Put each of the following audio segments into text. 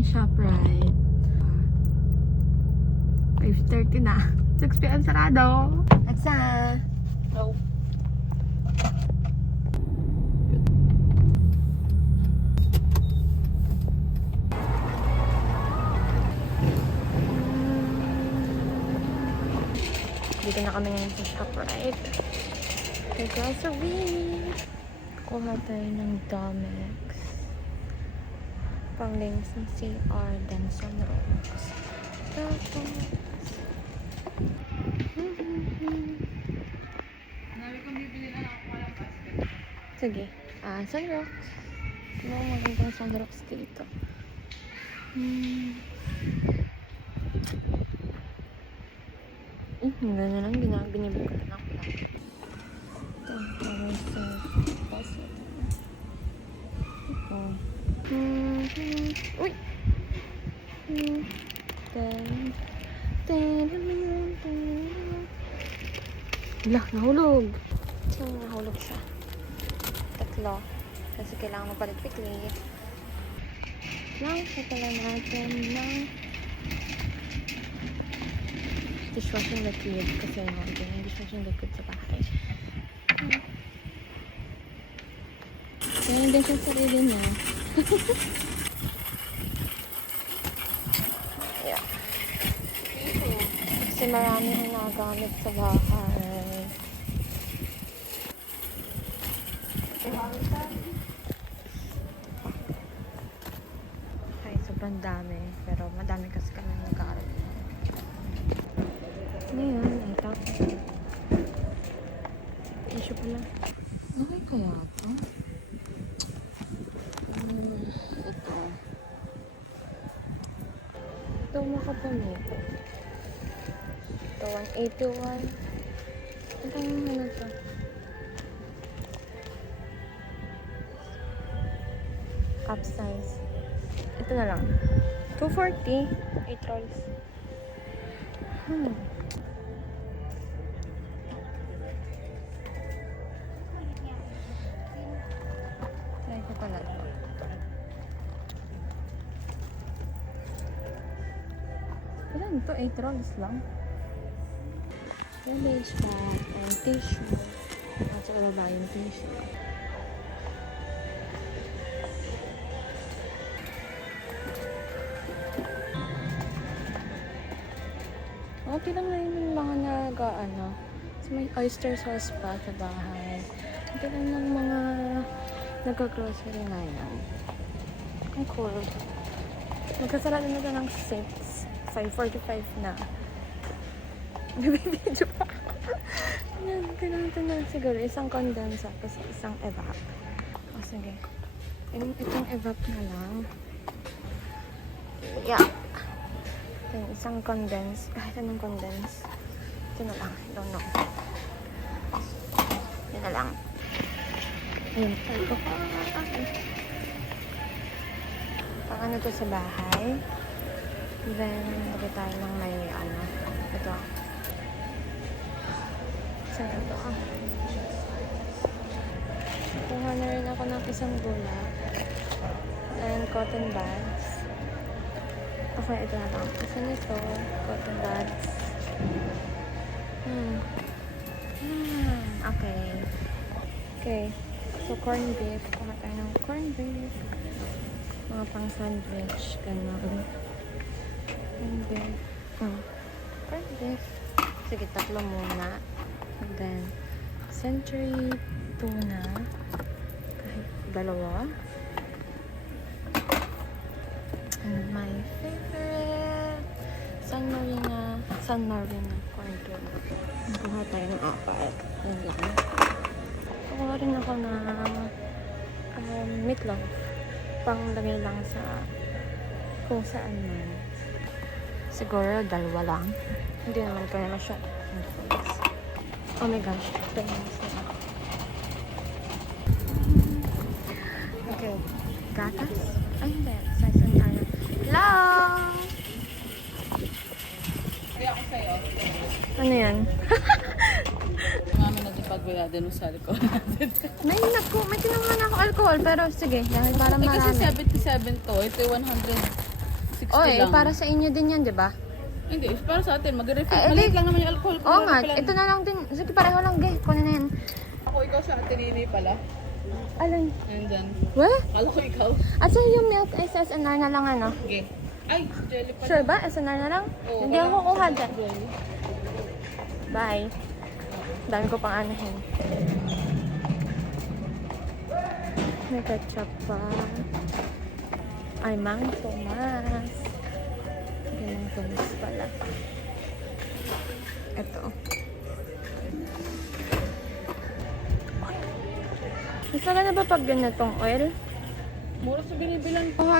kaming ShopRite. 5:30 na. 6 p.m. sarado. At sa... No. Dito na kami ngayon sa ShopRite. Kay grocery. Kuha tayo ng Domex. Pang-links ng CR, then Sunrocks. Tapos... Sige. Sunrocks. Ano magandang Sunrocks dito? Ang ganda lang. Binibig ko na lang pala. Ito. Para sa paso. Ito. Uy! Wala, nahulog. Nahulog siya. Tatlo. Kasi kailangan mapalit quickly. Lang sa pala natin ng dishwashing liquid. Kasi hindi yung dishwashing liquid sa bahay. Kaya din siya sarili niya. Yeah. Kasi marami ang nagamit sa bahay. Ay, sobrang dami. Pero madami kasi kami nag-aaral. Ngayon, ay tapos. Issue pala. Okay kaya ito? Ito. Ito makapamit. Ito, 181. Ito yung ano to. Cup size. Ito na lang. 240. 8 rolls. Try ko pala ito. Ilan ito? 8 rolls lang. Garbage bag and tissue. At saka baba yung tissue. Okay lang na yung mga nag-ano. So, may oyster sauce pa sa bahay. Okay lang ng mga nag-grocery na yan. Ang cool. Magkasarado na ito ng 6. 5:45 na. Nabibidyo pa. Yan, kailangan ito na siguro. Isang condensa, tapos isang evap. O, sige. Itong evap na lang. Yeah. Ito yung isang condense. Kahit anong condense. Ito na lang. I don't know. Ito na lang. Ayun. Ay ko. Pang ano to sa bahay. Then, lagay tayo ng may ano. Ito. Saan ito Kuha na rin ako ng isang bulak. And cotton buds. Okay, ito na lang. Isa nito, cotton buds. Okay. Okay. So, corned beef. Kuha tayo ng corned beef. Mga pang sandwich. Ganun. Corned beef. Corned beef. Sige, tatlo muna. And then, century tuna. Kahit dalawa. And my favorite, San Marina corn tuna. Kuha tayo ng 4. Yan lang. Kuha rin ako ng meatloaf. Panglagay lang sa kung saan man. Siguro dalawa lang. Hindi naman kaya masyado. Oh my gosh. Famous na ako. Okay. Gatas? Ay, hindi. Size and tayo. Hello! Kaya ako sa'yo. Ano yan? Mami natin pagwala din sa alcohol natin. May tinangan ako alcohol. Pero sige. Dahil parang Kasi marami. 77 to. Ito yung 100. Oh, eh, lang. para sa inyo din yan, di ba? Hindi, para sa atin. Mag-refill. Eh, Maliit lang naman yung alcohol. Oo nga, ito na lang din. Sige, pareho lang, ge. Kunin na yan. Ako, ikaw sa atin, hindi pala. Alin? Ayun dyan. Weh? Kala ko ikaw. At so yung milk is SNR na lang, ano? Okay. Ay, jelly pala. Sure ba? SNR na lang? Oo, Hindi ako kukuha dyan. jelly. Bye. Dami ko pang anahin. May ketchup pa. Ay, Mang Tomas. Hindi, Mang Tomas pala. Ito. Gusto ka na ba pag ganitong oil? Mura sa binibilang. Kukuha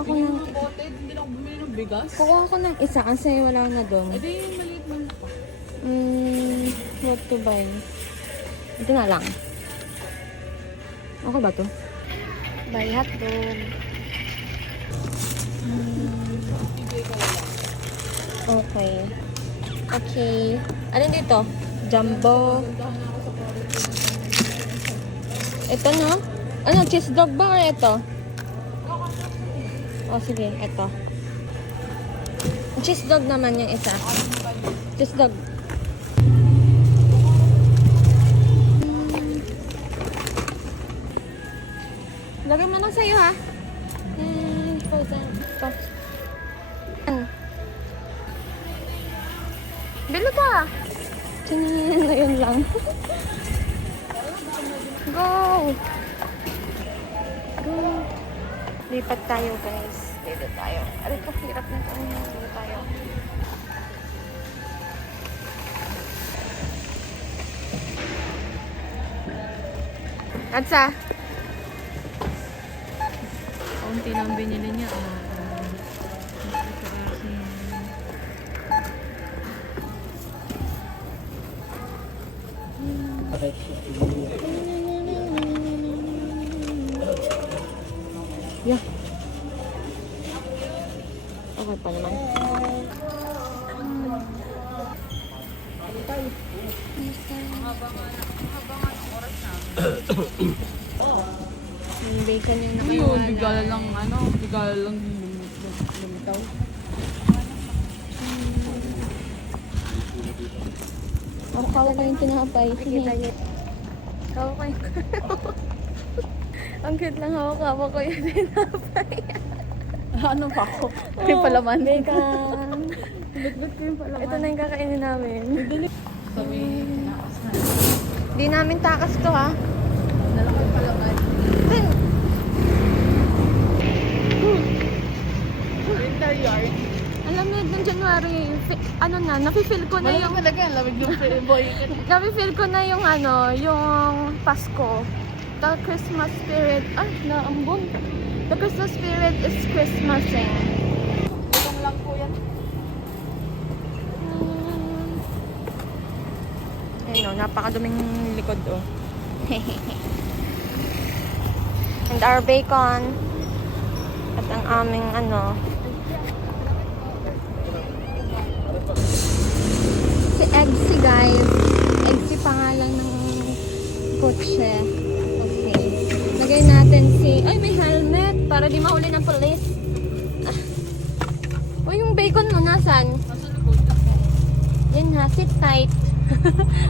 ko Yung ng... mga bote, hindi lang ako bumili ng bigas. Kukuha ko ng isa kasi wala na doon. Eh di, maliit man pa. What to buy? Ito na lang. Okay ba to? Buy hotdog. Ibigay ka lang. Okay. Okay. Alin dito? Jumbo. Puntahan na ako sa quality. Ito no? Ano, cheese dog ba or ito? Oh, sige. Ito. Cheese dog naman yung isa. Cheese dog. Lagay mo lang sa'yo ha. Frozen. Ito. Bilo ka. Tingin na yun lang. Go! Go! Lipat tayo guys. Dito tayo. Aray ko, hirap na ito. Dito tayo. Atsa! Kaunti lang binili niya. Yeah. Okay pa naman. Yung bacon yung Ayun, nakaiwan. bigala lang bigala lang lumitaw. Kawa ko yung tinapay. Sige. Kawa ko yung... Ang cute lang hawak-hawa ko yung tinapay. Ano pa ako? May palaman. Bacon. Bit-bit ko yung palaman. Ito na yung kakainin namin. Sabi, nakas na. Di namin takas to ha. Nalaki yung palaman. Then, Winter yard. alam mo, nung January, ano na, nafe-feel ko na Malamig yung... talaga, lamig yung boy. Nafe-feel ko na yung ano, yung Pasko. The Christmas spirit. Ay, naambon. The Christmas spirit is Christmasing. Tulong lang po yan. Ayun o, napakaduming likod o. And our bacon. At ang aming ano. Si Eggsy guys. Eggsy pangalan ng kotse. Okay. Lagay natin si... Ay, may helmet. Para di mahuli ng police. O, yung bacon mo, nasan? Nasa likod. Yan ha, sit tight.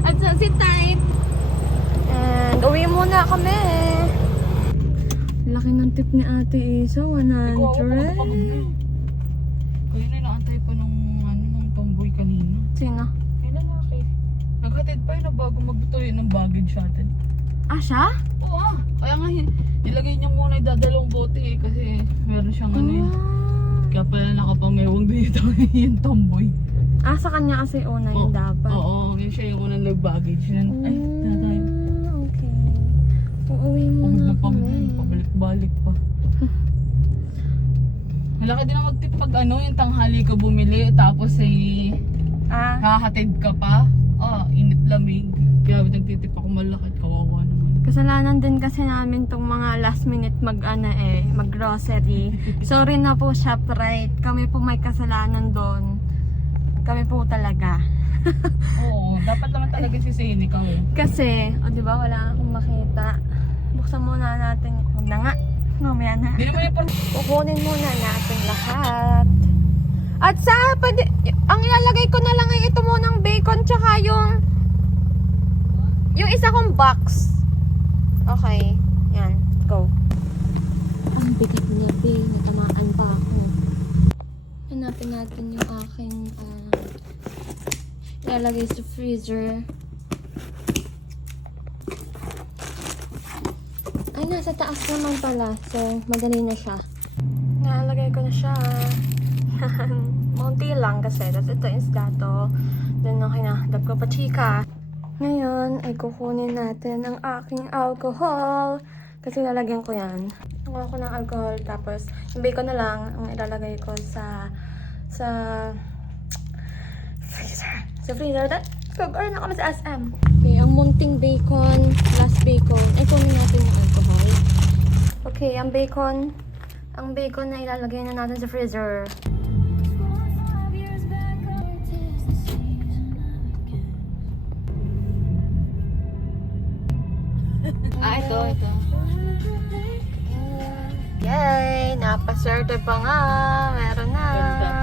At so, sit tight. And uwi muna kami. Laki ng tip ni Ate Isa, 100. Kaya na inaantay pa nung tomboy kanina. Sino? Kaya lalaki. Naghatid pa yun na bago magtuloy ng baggage natin. Ah, siya? Oo ah. Kaya nga nilagay niya muna yung dadalawang bote eh. Kasi meron siyang ano eh. Kaya pala nakapamewang dito yung tomboy. Ah, sa kanya kasi una yun dapat. Oo, yun siya yung unang nag-baggage yan. Ay, tatay. Okay. Uuwi muna kami. Pabalik-balik pa. Malaki din ang magtip pag ano, yung tanghali ka bumili, tapos ay Ah, hahatid ka pa. Init lamig. Kaya nagtitip ako malaki, kawawa naman. kasalanan din kasi namin tong mga last minute mag-grocery. Sorry na po, ShopRite. Kami po may kasalanan doon. Kami po talaga. Oo, dapat naman talaga si Zane ikaw eh. Kasi, di ba, wala akong makita. Buksan muna natin. Huwag na nga. Mamaya na. Hindi naman yung Kukunin muna natin lahat. At pwede, ang ilalagay ko na lang ay ito munang bacon tsaka yung isa kong box. Okay. Yan. Go. Ang bigat niya, babe. Natamaan pa ako. Hanapin natin yung aking ilalagay sa freezer. Ay, nasa taas naman pala. So, madali na siya. Nalagay ko na siya. Munti lang kasi. Tapos ito is gato. Then, okay na. Dab ko pa chika. Ngayon, ay kukunin natin ang aking alcohol. Kasi lalagyan ko yan. Kukuha ko ng alcohol. Tapos, yung bacon na lang ang ilalagay ko sa freezer. Sa freezer. Mag-order na kami sa SM. Okay, ang munting bacon, last bacon. Ay, kunin natin yung alcohol. Okay, ang bacon na ilalagay na natin sa freezer. ito. Yay! Napaswerte pa nga. Meron na. Ganda.